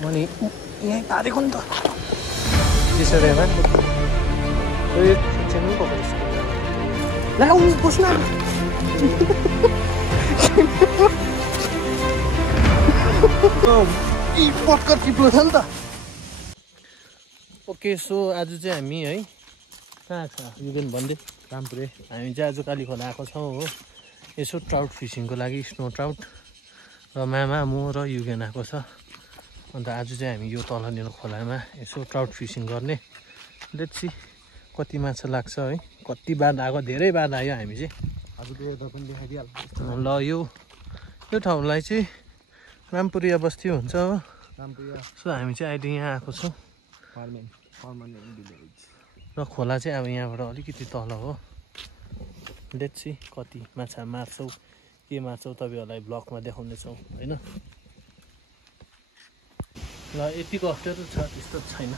अनि यहीँ पारेको नि त त्यसोमा एकछिन पक्रेछ ला बस्नु पटकर चिप्लो छ नि त ओके सो आज चाहिँ हामी है कहाँ छ युगेन भन्दै रामपुरे हामी चाहिँ आज काली खोला आएको छौँ हो यसो ट्राउट फिसिङको लागि स्नो ट्राउट र मामा म र युगेन आएको छ अन्त आज चाहिँ हामी यो तलनिर खोलामा यसो ट्राउट फिसिङ गर्ने लेट्स सी कति माछा लाग्छ है कति बाद आएको धेरै बाद आयो हामी चाहिँ ल यो ठाउँलाई चाहिँ रामपुरिया बस्ती हुन्छ हो सो हामी चाहिँ अहिले यहाँ आएको छौँ र खोला चाहिँ अब यहाँबाट अलिकति तल हो लेट्स सी कति माछा मार्छौँ के मार्छौँ तपाईँहरूलाई ब्लगमा देखाउनेछौँ होइन ल यतिको अप्ठ्यारो छ त्यस्तो छैन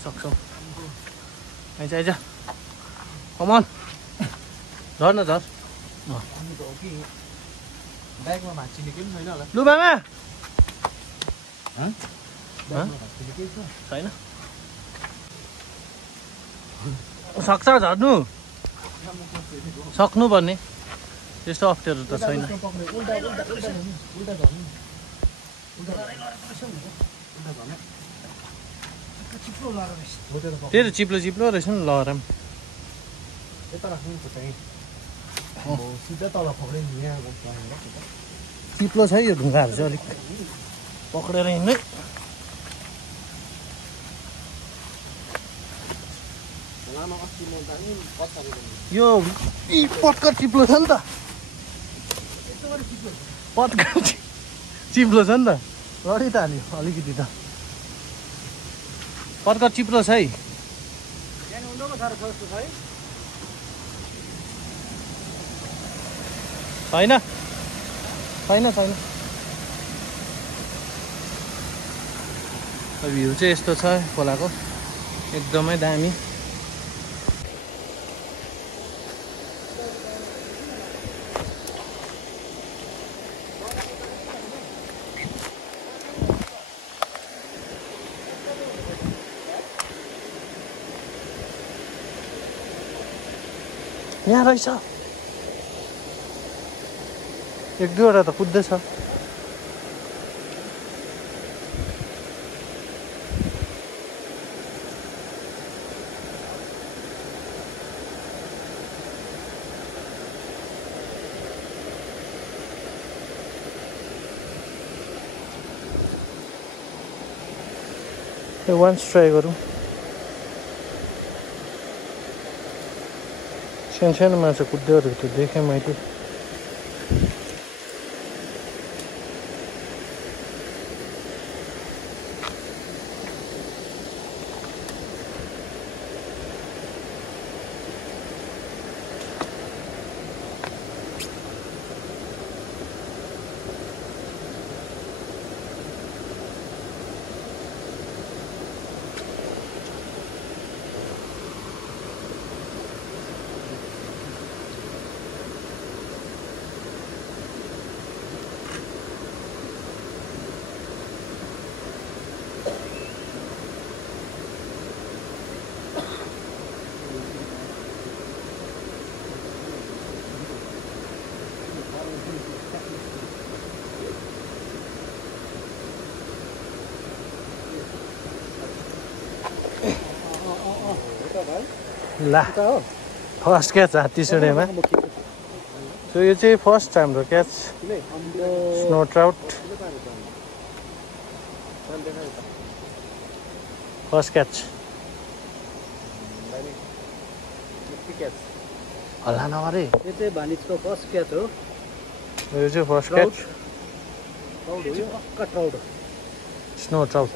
सक्छौँ आइज आइज कमन झर न झर ब्यागमा भाँचिने केही छैन होला लु बामा छैन सक्छ झर्नु सक्नुपर्ने त्यस्तो अप्ठ्यारो त छैन त्यही त चिप्लो चिप्लो रहेछ नि लहराम चिप्लो छ यो ढुङ्गाहरू चाहिँ अलिक पक्रेर हिँड्नै यो पटकर चिप्लो छ नि त पटकर चिप्लो छ नि त लडी त हाल्यो अलिकति त पटकर चिप्लो छ है छैन छैन छैन भ्यू चाहिँ यस्तो छ खोलाको एकदमै दामी यहाँ रहेछ एक दुईवटा त कुद्दैछ वान्स ट्राई गरौँ सानो सानो माछा कुद्दैहरू त देखेँ मैले ला फर्स्ट क्याच हात्ती सुनेमा सो यो चाहिँ फर्स्ट हाम्रो catch snow trout first catch हल्ला नगरे यो चाहिँ भानिजको फर्स्ट क्याच हो यो चाहिँ फर्स्ट क्याच स्नो ट्राउट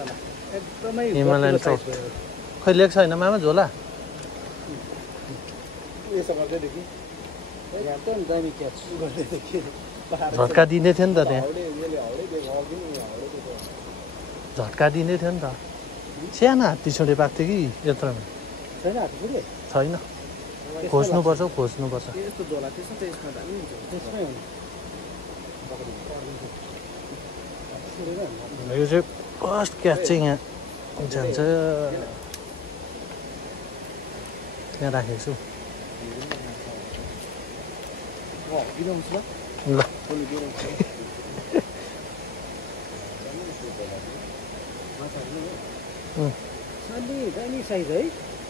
एकदमै हिमालयन ट्राउट खै लेख्छ होइन मामा झोला झट्का दिँदै थियो नि त त्यहाँ झट्का दिँदै थियो नि त सानो हात्ती छुँडे पाएको थियो कि यत्रोमा छैन खोज्नुपर्छ खोज्नुपर्छ यो चाहिँ फर्स्ट क्याच चाहिँ यहाँ जान्छ यहाँ राखेको छु ल दामी साइज है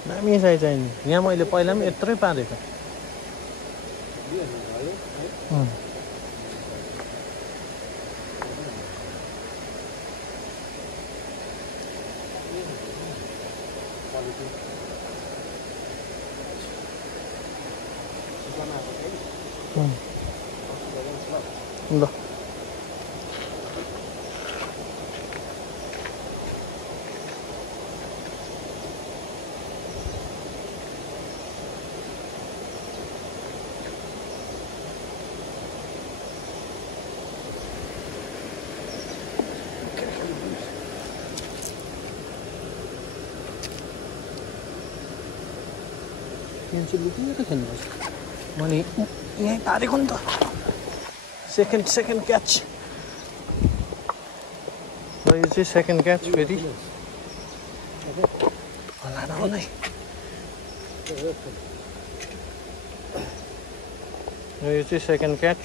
दामी साइज चाहिने यहाँ मैले पहिला पनि यत्रै पारेको ल यहाँ चाहिँ लुकेर खेल्नुपर्छ मैले यहीँ पारेको नि त सेकेन्ड क्याच र यो चाहिँ सेकेन्ड क्याच फेरि होला नहोला र यो चाहिँ सेकेन्ड क्याच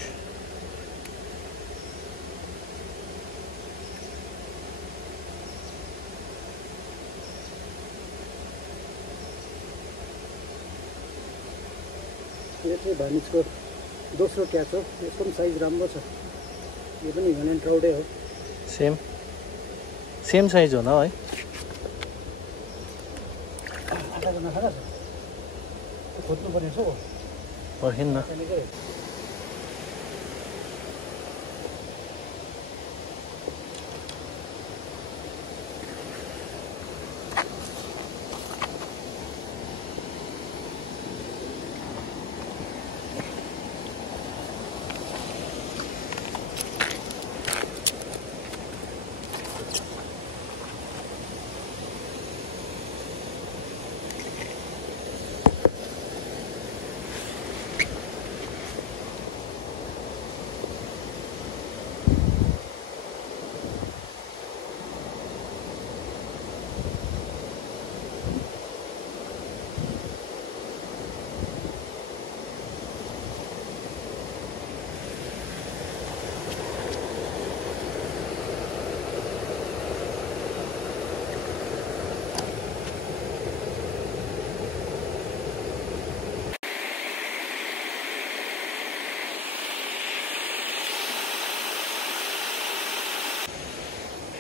यो चाहिँ भानिजको दोस्रो क्याच हो यसको पनि साइज राम्रो छ यो पनि हिमालयन ट्राउटै हो सेम साइज होला है खोज्नु पर्ने छ पर्खिन् न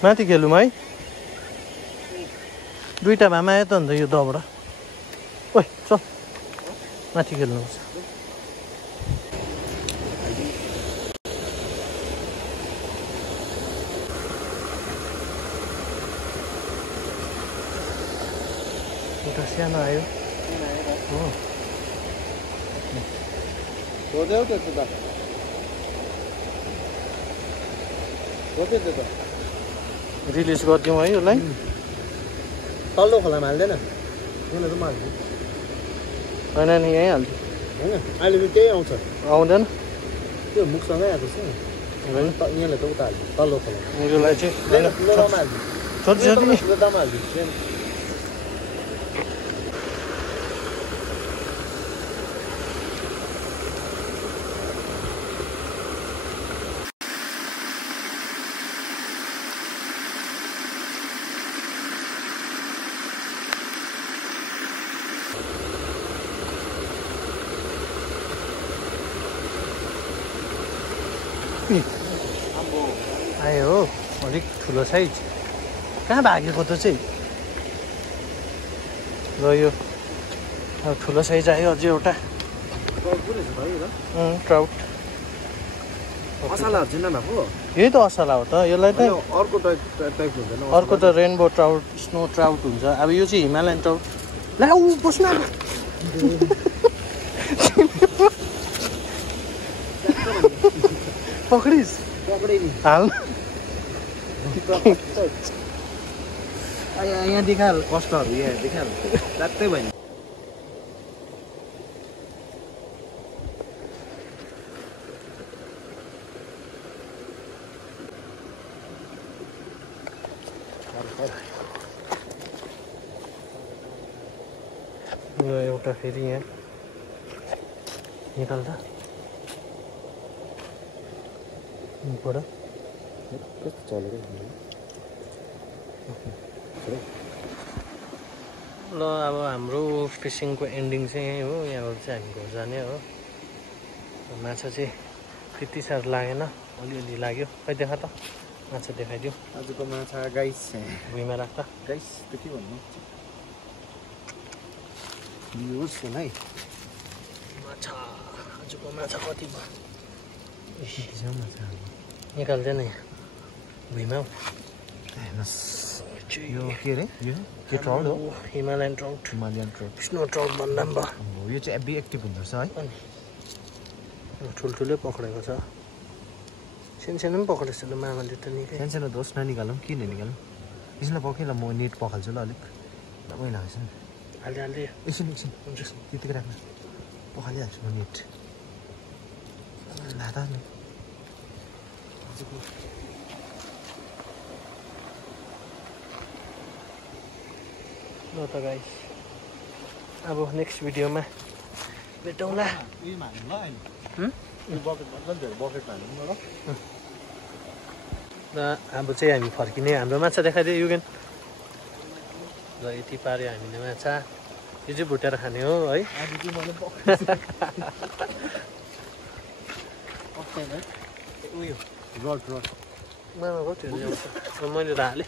माथि खेलौँ है दुईटा भामा आयो त अन्त यो दबाट ओइ चल माथि खेल्नुपर्छ एउटा सानो आयो रिलिज गरिदिउँ है यसलाई तल्लो खोलामा हाल्दैन यहाँ त म हाल्छु होइन नि यहीँ हाल्छु होइन अहिले पनि त्यही आउँछ आउँदैन त्यो मुखसँगै आएको छ यहाँले त उता हाल्छु तल्लो खोला यसलाई चाहिँ लोडामा हाल्छु छोटी लोडामा हाल्छु आयो हो अलिक ठुलो साइज कहाँ भागेको त चाहिँ र यो ठुलो साइज आयो अझै एउटा ट्राउट मसलाहरू चाहिँ नभएको यही त असला हो त यसलाई त अर्को टाइप हुँदैन अर्को त रेनबो ट्राउट स्नो ट्राउट हुन्छ अब यो चाहिँ हिमालयन ट्राउट ला ऊ बस्नु पक्रिस हाल यहाँ देखाल कष्टहरू यहाँ देखाल ट्याक्कै भयो यो एउटा फेरि यहाँ निकाल्दा बाट कस्तो चलेको ल अब हाम्रो फिसिङको एन्डिङ चाहिँ यही हो यहाँबाट चाहिँ हामी घर जाने हो माछा चाहिँ त्यति साह्रो लागेन अलिअलि लाग्यो खै देखा त माछा देखाइदियो आजको माछा गाइस भुइँमा राख्दा गाइस त के भन्नु दियोस् है माछा आजको माछा कति भयो माछा निकाल्दैन यहाँ भुइँमा हेर्नुहोस् यो के अरे यो के ट्राउट हो Himalayan trout Himalayan trout snow trout भन्दा पनि भयो यो चाहिँ एब्बी एक्टिभ हुँदो रहेछ है अनि ठुल्ठुलै पक्रेको छ सानो पनि पक्रेको छ ल मामाले त निकै सानो दोष ननिकालौँ किन निकालौँ यसलाई पक्रेर म नेट पखाल्छु ल अलिक दबाई लाग्छ नि हाल्दै एकछिन हुन्छ त्यतिकै राख्नु पखालिहाल्छु म नेट लाँदा नि ल त गाइस अब नेक्स्ट भिडियोमा भेटौँला र अब चाहिँ हामी फर्किने हाम्रो माछा देखाइदियो युगेन र यति पार्यो हामीले माछा यो चाहिँ भुटेर खाने हो है रड मामा कति मैले त हालेँ